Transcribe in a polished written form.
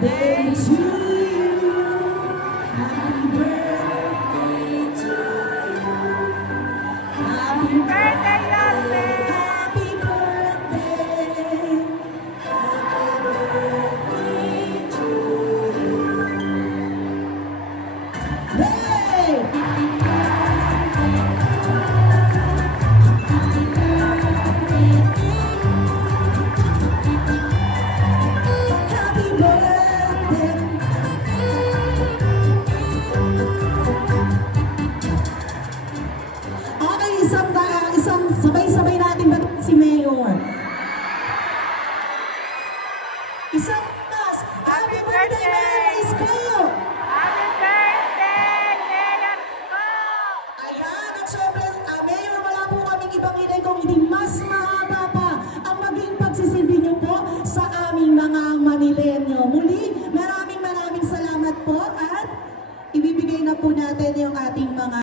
birthday to you. Happy birthday to you. Happy Birthday, Yorme! Happy birthday. Happy birthday to you. Hey! Happy birthday. Okay, isang sabay-sabay natin ba si Mayor? Isang mas. Happy birthday, Mayor Isko! Happy birthday, Mayor ko! Ayan, at syempre, Mayor, wala po kaming ibang ilay kung hindi mas mahaba pa ang maging pagsisilbi niyo po sa aming mga Manilenyo. Muli, maraming salamat po at ibibigay na po natin yung ating mga